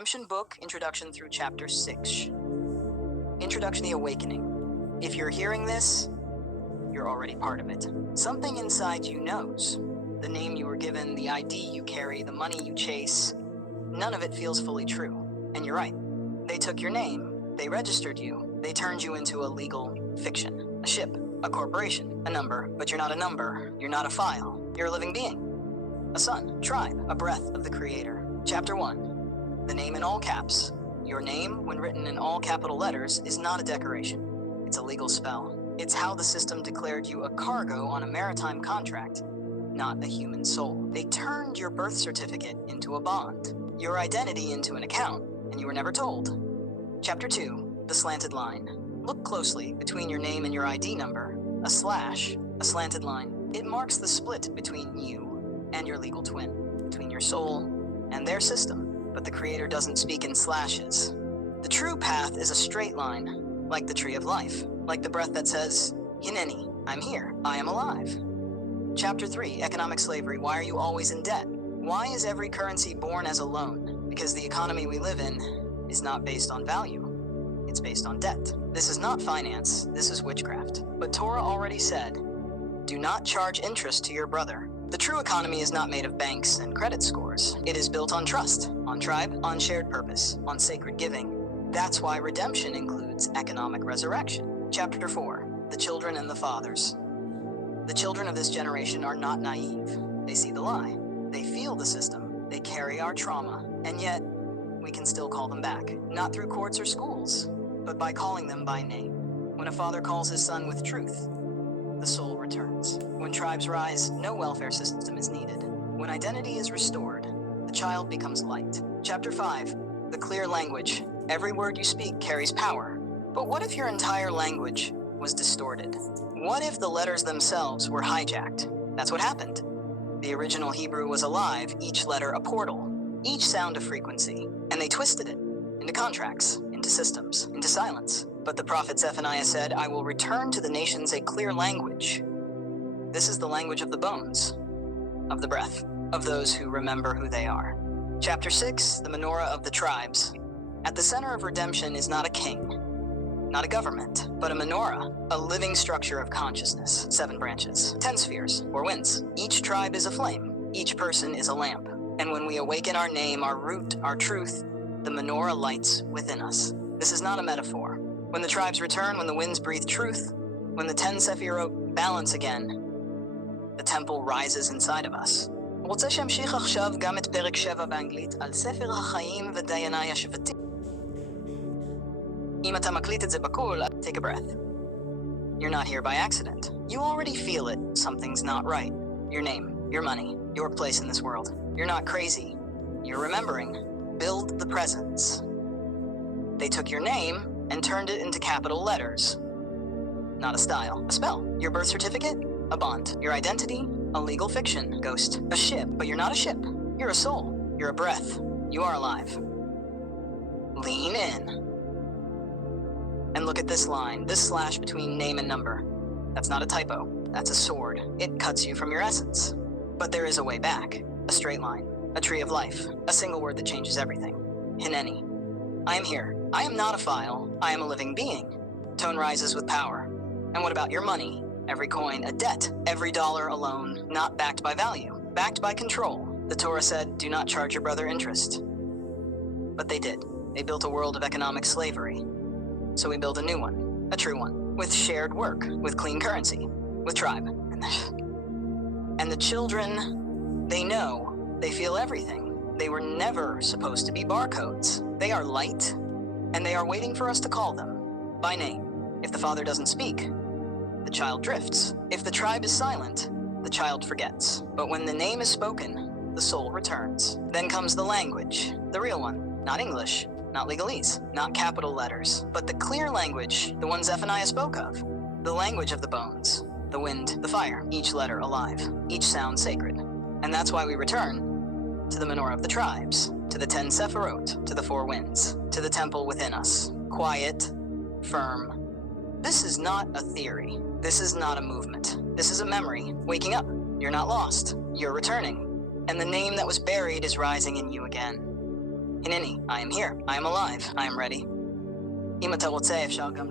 Redemption Book, Introduction through Chapter 6. Introduction, the Awakening. If you're hearing this, you're already part of it. Something inside you knows. The name you were given, the ID you carry, the money you chase, none of it feels fully true. And you're right. They took your name, they registered you, they turned you into a legal fiction. A ship, a corporation, a number, but you're not a number, you're not a file, you're a living being. A son, tribe, a breath of the Creator. Chapter 1. The name in all caps. Your name, when written in all capital letters, is not a decoration. It's a legal spell. It's how the system declared you a cargo on a maritime contract, not a human soul. They turned your birth certificate into a bond, your identity into an account, and you were never told. Chapter 2. The slanted line. Look closely between your name and your ID number. A slash, a slanted line. It marks the split between you and your legal twin, between your soul and their system. But the Creator doesn't speak in slashes. The true path is a straight line, like the tree of life, like the breath that says, Hineni, I'm here, I am alive. Chapter 3, Economic Slavery. Why are you always in debt? Why is every currency born as a loan? Because the economy we live in is not based on value. It's based on debt. This is not finance, this is witchcraft. But Torah already said, do not charge interest to your brother. The true economy is not made of banks and credit scores. It is built on trust, on tribe, on shared purpose, on sacred giving. That's why redemption includes economic resurrection. Chapter 4, the children and the fathers. The children of this generation are not naive. They see the lie. They feel the system. They carry our trauma. And yet, we can still call them back. Not through courts or schools, but by calling them by name. When a father calls his son with truth, the soul returns. When tribes rise, no welfare system is needed. When identity is restored, the child becomes light. Chapter 5, the clear language. Every word you speak carries power. But what if your entire language was distorted? What if the letters themselves were hijacked? That's what happened. The original Hebrew was alive, each letter a portal, each sound a frequency, and they twisted it into contracts, into systems, into silence. But the prophet Zephaniah said, I will return to the nations a clear language. This is the language of the bones, of the breath, of those who remember who they are. Chapter 6, the menorah of the tribes. At the center of redemption is not a king, not a government, but a menorah, a living structure of consciousness. 7 branches, 10 spheres, or winds. Each tribe is a flame. Each person is a lamp. And when we awaken our name, our root, our truth, the menorah lights within us. This is not a metaphor. When the tribes return, when the winds breathe truth, when the 10 sephirot balance again, the temple rises inside of us. רוצה שאמשיך עכשיו גם את פרק 7 באנגלית על ספר החיים ודייני השבטים. אם אתה מקליט את זה בקול, take a breath. You're not here by accident. You already feel it. Something's not right. Your name, your money, your place in this world. You're not crazy. You're remembering. Build the presence. They took your name and turned it into capital letters. Not a style, a spell. Your birth certificate, a bond. Your identity, a legal fiction, ghost. A ship, but you're not a ship. You're a soul. You're a breath. You are alive. Lean in. And look at this line, this slash between name and number. That's not a typo. That's a sword. It cuts you from your essence. But there is a way back. A straight line. A tree of life. A single word that changes everything. Hineni. I am here. I am not a file. I am a living being. Tone rises with power. And what about your money? Every coin, a debt. Every dollar a loan, not backed by value. Backed by control. The Torah said, do not charge your brother interest. But they did. They built a world of economic slavery. So we build a new one. A true one. With shared work. With clean currency. With tribe. And the children, they know. They feel everything. They were never supposed to be barcodes. They are light, and they are waiting for us to call them by name. If the father doesn't speak, the child drifts. If the tribe is silent, the child forgets. But when the name is spoken, the soul returns. Then comes the language, the real one, not English, not legalese, not capital letters, but the clear language, the one Zephaniah spoke of, the language of the bones, the wind, the fire, each letter alive, each sound sacred. And that's why we return to the menorah of the tribes, to the 10 sephirot, to the 4 winds, to the temple within us. Quiet, firm. This is not a theory. This is not a movement. This is a memory. Waking up. You're not lost. You're returning. And the name that was buried is rising in you again. הנני, I am here, I am alive, I am ready. אם אתה רוצה אפשר גם